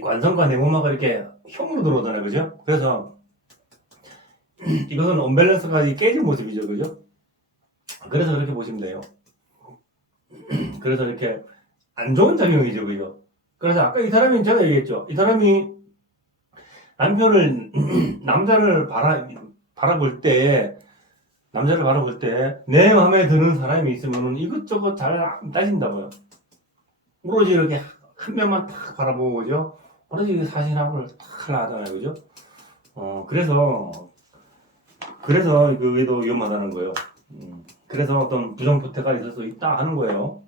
관성과 내모마가 이렇게 형으로 들어오잖아요, 그죠? 그래서 이것은 언밸런스가 깨진 모습이죠, 그죠? 그래서 그렇게 보시면 돼요. 그래서 이렇게 안 좋은 작용이죠, 그죠? 그래서 아까 이 사람이 제가 얘기했죠. 이 사람이 남편을 남자를 바라볼 때 내 마음에 드는 사람이 있으면 이것저것 잘 안 따진다고요. 오로지 이렇게 한 명만 딱 바라보고, 그죠? 오로지 사실함을 딱 하려 하잖아요, 그죠? 그래서 그게 더 위험하다는 거예요. 그래서 어떤 부정부태가 있을 수 있다 하는 거예요.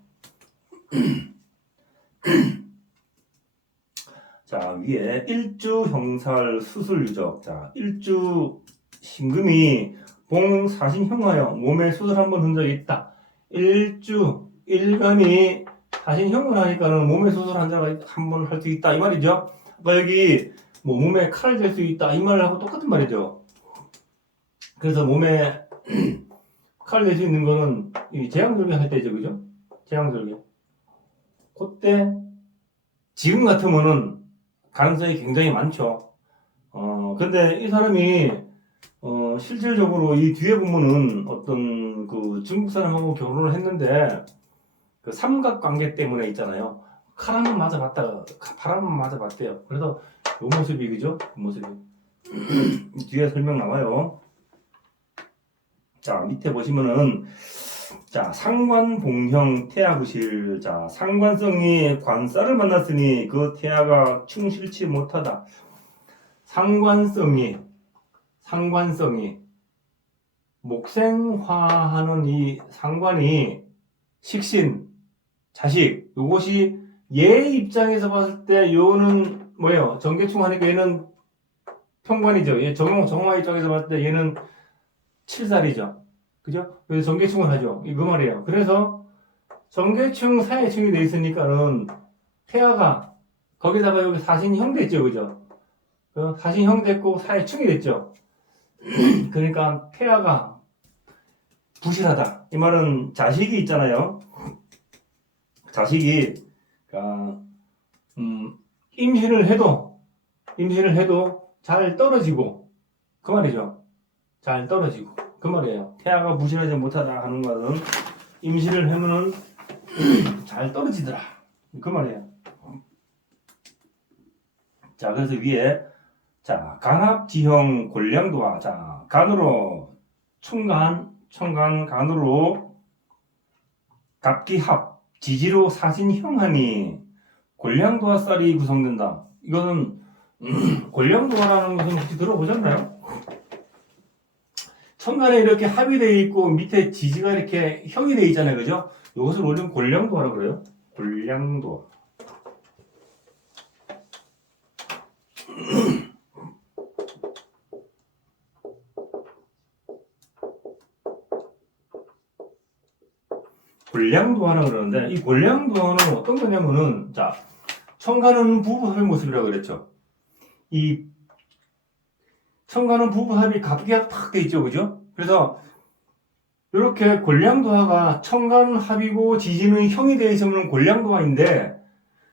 자, 위에 일주 형살 수술 유적. 자, 일주 신금이 봉 사신 형하여 몸에 수술 한번 흔적이 있다. 일주 일간이 사신 형을 하니까는 몸에 수술 한 자가 한번 할 수 있다 이 말이죠. 아까 여기 뭐 몸에 칼을 댈 수 있다 이 말하고 똑같은 말이죠. 그래서 몸에 칼을 댈 수 있는 거는 이 제왕절개 할 때죠, 그죠? 제왕절개. 그때 지금 같으면은 가능성이 굉장히 많죠. 근데 이 사람이 실질적으로 이 뒤에 보면은 어떤 그 중국 사람하고 결혼을 했는데 그 삼각관계 때문에 있잖아요. 칼 한번 맞아봤다가 발 한번 맞아봤대요. 그래서 이 모습이, 그죠? 그 모습이 뒤에 설명 나와요. 자, 밑에 보시면은 자, 상관봉형 태아부실. 자, 상관성이 관사를 만났으니 그 태아가 충실치 못하다. 상관성이 목생화하는 이 상관이 식신, 자식, 요것이 얘 입장에서 봤을 때 요는 뭐예요? 정계충 하니까 얘는 평관이죠. 얘 정화 입장에서 봤을 때 얘는 칠살이죠. 그죠? 그래서 정계충을 하죠. 이거 말이에요. 그래서 정계충, 사해충이 돼 있으니까는 태아가 거기다가 여기 사신형 됐죠. 그죠? 사신형 됐고 사해충이 됐죠. 그러니까 태아가 부실하다. 이 말은 자식이 있잖아요. 자식이 임신을 해도 잘 떨어지고 그 말이죠. 잘 떨어지고 그 말이에요. 태아가 부실하지 못하다 하는 것은 임신을 하면은 잘 떨어지더라 그 말이에요. 자, 그래서 위에 자, 간합지형 골량도화. 자, 간으로 간으로 갑기합 지지로 사신형하니 골량도화살이 구성된다. 이거는 골량도화라는 것은 혹시 들어보셨나요? 천간에 이렇게 합이 되어 있고 밑에 지지가 이렇게 형이 되어 있잖아요, 그죠? 이것을 원래 골량도화라고 그래요. 골량도화. 골량도화라고 그러는데 이 골량도화는 어떤 거냐면은 자, 천간은 부부합의 모습이라고 그랬죠. 이 천간은 부부합이 갑기합 탁 돼 있죠, 그죠? 그래서 이렇게 골량도화가 천간합이고 지지는 형이 되어 있으면 골량도화인데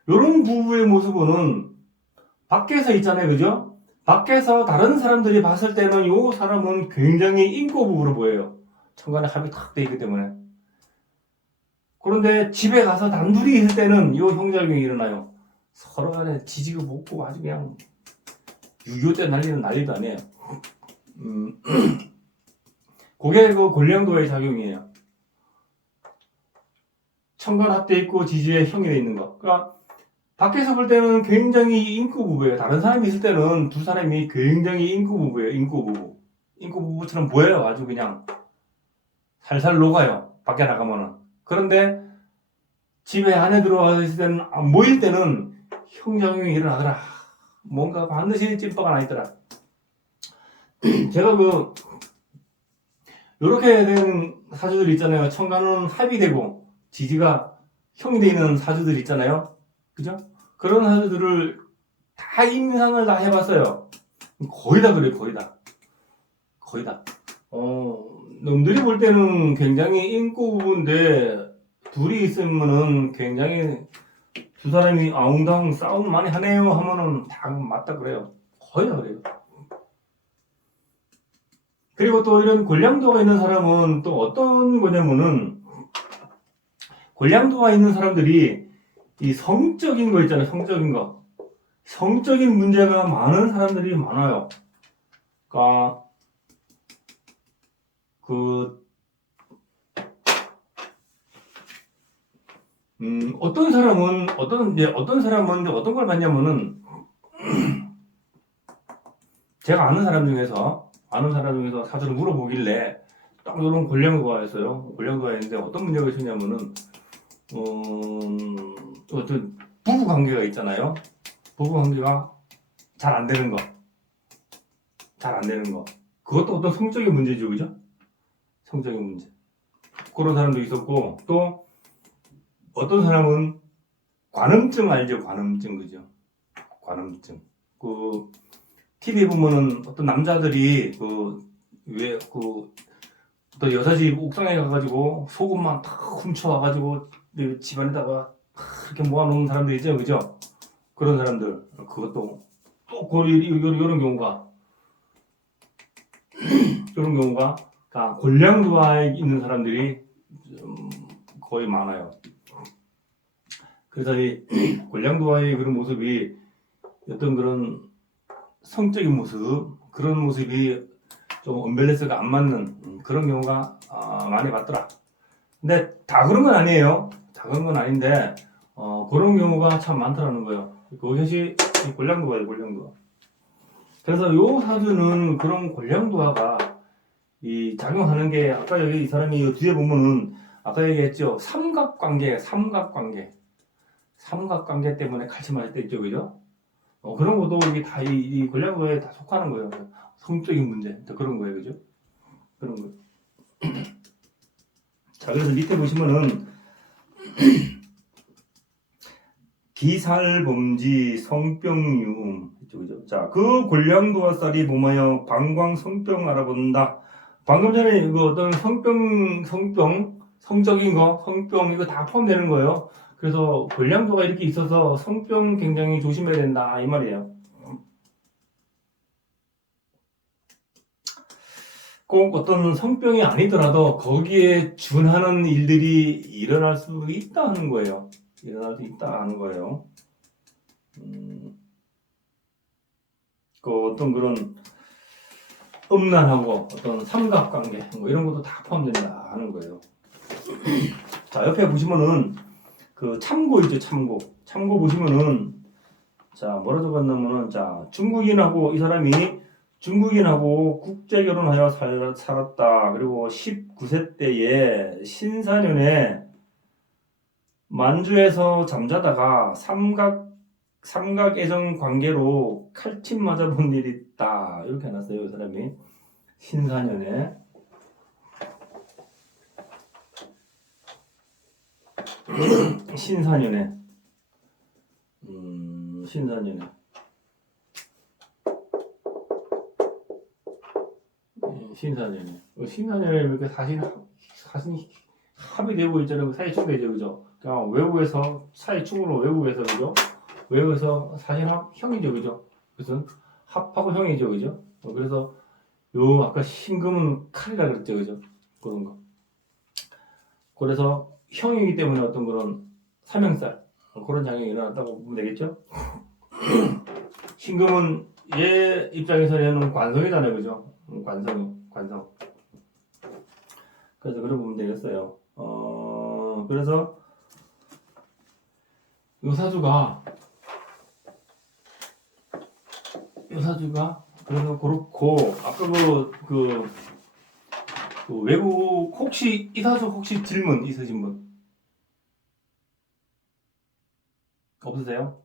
이런 부부의 모습은 밖에서 있잖아요, 그죠? 밖에서 다른 사람들이 봤을 때는 이 사람은 굉장히 인고 부부로 보여요. 천간에 합이 탁 돼 있기 때문에. 그런데 집에 가서 단둘이 있을 때는 이 형제작용이 일어나요. 서로 간에 지지고 볶고 아주 그냥 6.25 때 난리도 아니에요. 그게 그 골량도의 작용이에요. 천간 합돼 있고 지지에 형이 돼 있는 거. 그러니까 밖에서 볼 때는 굉장히 인구 부부예요. 다른 사람이 있을 때는 두 사람이 굉장히 인구 부부예요. 인구 부부처럼 보여요. 아주 그냥 살살 녹아요. 밖에 나가면은. 그런데 집에 안에 들어와 있을 때는 안 보일 때는 형작용이 일어나더라. 뭔가 반드시 찐빠가 나 있더라. 제가 요렇게 된 사주들 있잖아요. 청간은 합이 되고 지지가 형이 돼 있는 사주들 있잖아요. 그죠? 그런 사주들을 다 임상을 다 해봤어요. 거의 다 그래요. 거의 다. 놈들이 볼 때는 굉장히 인고 부부인데 둘이 있으면은 굉장히 두 사람이 아웅다웅 싸움 많이 하네요 하면은 다 맞다 그래요. 거의 다 그래요. 그리고 또 이런 골량도가 있는 사람은 또 어떤 거냐면은 골량도가 있는 사람들이 이 성적인 거 있잖아요. 성적인 문제가 많은 사람들이 많아요. 그러니까 어떤 사람은 어떤 걸 봤냐면은 제가 아는 사람 중에서 사주를 물어보길래 딱 이런 골량도가 있어요. 골량도가 있는데 어떤 문제가 있었냐면은 어떤 부부 관계가 있잖아요. 부부 관계가 잘 안 되는 거. 그것도 어떤 성적인 문제죠, 그죠? 성적인 문제. 그런 사람도 있었고, 또 어떤 사람은 관음증 알죠? 관음증, 그죠? 관음증. TV에 보면은 어떤 남자들이 또 여사 집 옥상에 가가지고 소금만 탁 훔쳐와가지고 집안에다가 이렇게 모아놓은 사람들 있죠, 그죠? 그런 사람들. 그것도 또 이런 경우가 다 골량도에 있는 사람들이 거의 많아요. 그래서 이 골량도와의 그런 모습이 어떤 그런 성적인 모습, 그런 모습이 좀 언밸런스가 안 맞는 그런 경우가 많이 봤더라. 근데 다 그런 건 아니에요. 다 그런 건 아닌데 그런 경우가 참 많더라는 거예요. 그것이 골량도와예요, 골량도와. 그래서 요 사주는 그런 골량도화가 이 작용하는 게 아까 여기 이 사람이 뒤에 보면은 아까 얘기했죠. 삼각관계 때문에 칼치 맞을 때 있죠, 그죠? 그런 것도 이게 다 이 골량도에 다 속하는 거예요. 성적인 문제, 그런 거예요, 그죠? 그런 거. 자, 그래서 밑에 보시면은 기살범지 성병유음, 그죠? 자, 그 골량도와 쌀이 뭐뭐요? 방광 성병 알아본다. 방금 전에 이거 어떤 성적인 거, 성병 이거 다 포함되는 거예요. 그래서 골량도가 이렇게 있어서 성병 굉장히 조심해야 된다 이 말이에요. 꼭 어떤 성병이 아니더라도 거기에 준하는 일들이 일어날 수 있다는 거예요. 일어날 수 있다는 거예요. 어떤 그런 음란하고 어떤 삼각관계 뭐 이런 것도 다 포함된다 하는 거예요. 자, 옆에 보시면은 그 참고 있죠, 참고 보시면은 자, 뭐라 적었냐면은 자, 이 사람이 중국인하고 국제 결혼하여 살았다. 그리고 19세 때에 신사년에 만주에서 잠자다가 삼각애정 관계로 칼침 맞아본 일이 있다. 이렇게 해놨어요, 이 사람이. 신사년에. 신사년에. 신사년에 이렇게 사진이 합의되고 있잖아요. 사이충되죠, 그죠? 그냥 외국에서 사이충으로 외국에서 그죠? 외국에서 사진형이죠, 그죠? 그래서 합하고 형이죠, 그죠? 그래서 요 아까 신금은 칼이라 그랬죠, 그죠? 그런 거. 그래서 형이기 때문에 어떤 그런 사명살 그런 장애가 일어났다고 보면 되겠죠? 신금은 얘 입장에서는 관성이잖아요, 그죠? 관성. 그래서 그렇게 보면 되겠어요. 그래서 요 사주가 그래서 그렇고 아까 그 외국 혹시 이 사주 혹시 질문 있으신 분 없으세요?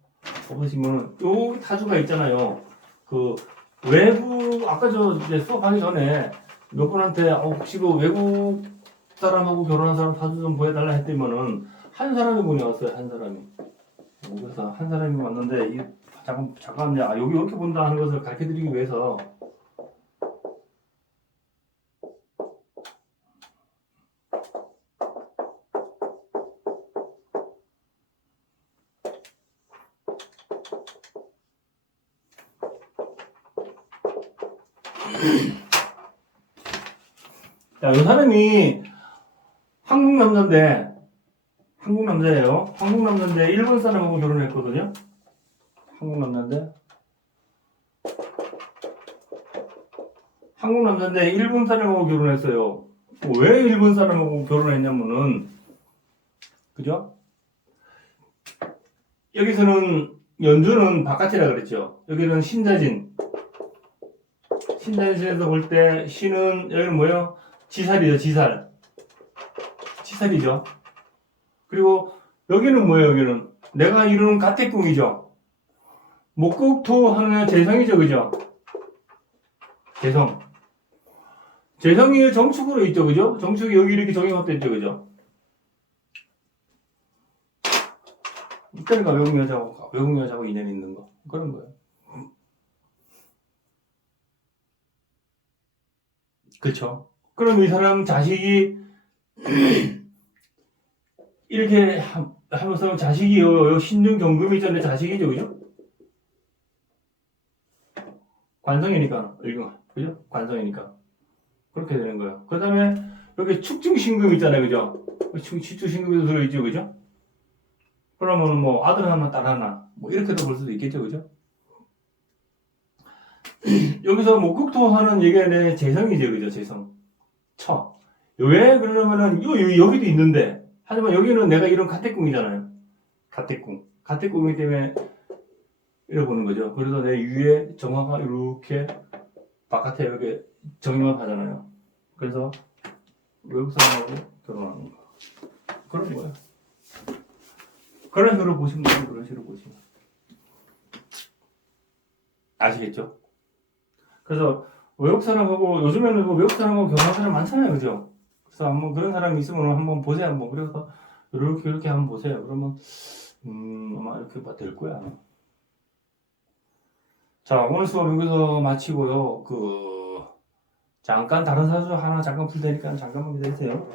보시면은 요 타주가 있잖아요. 그 외국 아까 저 이제 수업하기 전에 몇 분한테 혹시 그 외국 사람하고 결혼한 사람 타주 좀 보여달라 했더니만은 한 사람이 문이 왔어요. 한 사람이. 그래서 한 사람이 왔는데 이 잠깐 여기 이렇게 본다 하는 것을 가르쳐드리기 위해서 자, 이 사람이 한국 남자인데 한국 남자예요. 한국 남자인데 일본 사람하고 결혼했거든요. 한국 남자인데 한국 남자인데 일본 사람하고 결혼했어요. 왜 일본 사람하고 결혼했냐면은 그죠? 여기서는 연주는 바깥이라 그랬죠. 여기는 신자진에서 볼 때 신은 여기는 뭐예요? 지살이죠. 지살이죠. 그리고 여기는 뭐예요? 여기는 내가 이루는 가택궁이죠. 목국토 하는 재성이죠. 그죠? 재성이 정축으로 있죠. 그죠? 정축이 여기 이렇게 정형화돼 있죠. 그죠? 그러니까 외국 여자하고 인연이 있는 거. 그런 거예요. 그렇죠. 그럼 이 사람 자식이 이렇게 하면서 자식이요. 신중 경금이 있잖아요. 자식이죠. 그죠? 관성이니까. 그죠? 관성이니까. 그렇게 되는 거예요. 그 다음에 여기 축중신금 있잖아요. 그죠? 축중신금도 들어있죠. 그죠? 그러면 뭐 아들 하나 딸 하나 뭐 이렇게도 볼 수도 있겠죠. 그죠? 여기서 목국토 하는 얘기가 내 재성이죠. 그죠? 재성. 왜 그러냐면은 여기도 있는데 하지만 여기는 내가 이런 가택궁이잖아요. 가택궁이기 때문에 이렇게 보는 거죠. 그래서 내 위에 정화가 이렇게 바깥에 이렇게 정립하잖아요. 그래서 외국 사람하고 결혼하는 거. 그런 거예요. 그런 식으로 보시면 돼요. 그런 식으로 보시면. 아시겠죠? 그래서 외국 사람하고 요즘에는 외국 사람하고 결혼하는 사람 많잖아요. 그죠? 그래서 한번 그런 사람이 있으면 한번 보세요. 한번. 그래서 이렇게 한번 보세요. 그러면 아마 이렇게 될 거야. 자, 오늘 수업 여기서 마치고요. 잠깐 다른 사주 하나 잠깐 풀 테니까 잠깐만 기다리세요.